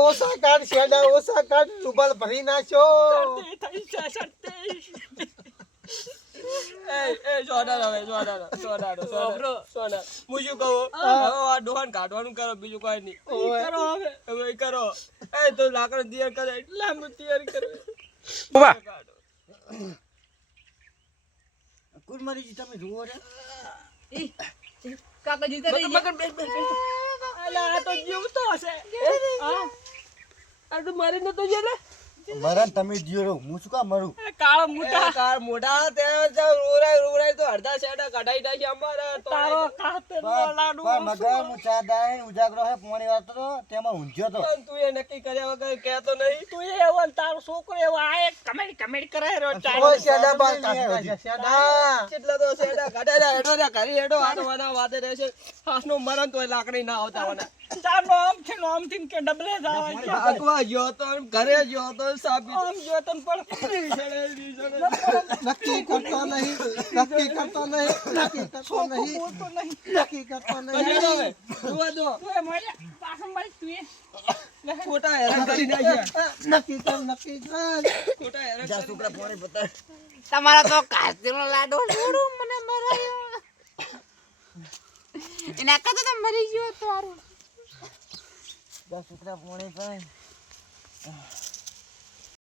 ઓસા કાઢ શેડા ઓસા કાઢ રૂબલ ભરી નાખ્યો એ સોડા હવે સોડા હું શું કહું હવે આ ડોહાન કાઢવાનું કરો બીજું કોઈ નહીં કરો હવે કરો એ તો લાકડ તૈયાર કરે એટલે હું તૈયાર કરું કુરમારીજી તમે જુઓ રે કાકાજી તો રહી અલા આ તો જીવતો હશે આ તો મારે નતો જેલે મરણ તમે જીરો હું શું કા મરું કાળ મોટા તે રોરાય તો અડધા શેડા કઢાઈ નાખી અમારા તારો કાતે લાડુ પણ મગર હું ચા દાય ઉજાગરો હે પોણી વાતો તો તેમાં ઊંઝ્યો તો તું એ નક્કી કર્યા વગર કહેતો નહીં તું એવો ને તારો છોકરો એવો આ એક કમેડી કરે રો ચાલો શેડા બાર કાઢવા શેડા કેટલા તો શેડા કઢાઈ હેડો રે ઘરી હેડો આડવાના વાદે રહેશે હાસનો મરણ તોય લાકડી ના આવતા વાના ચાલો આમ થી કે ડબલે જાવ અકવા ગયો તો ઘરે ગયો તો સાબિત આમ ગયો તો પણ નક્કી કરતો નહીં જોવા દો તું એ મોય પાસમ બાઈ તું એ ખોટા હેરાન કરી નાખ્યા નક્કી કર ખોટા હેરાન જા છોકરા પાણી બતા તમારા તો કાસ્તીનો લાડો છોડું મને મરાયો એના કતો તો મરી ગયો તારો જા છોકરા પાણી કર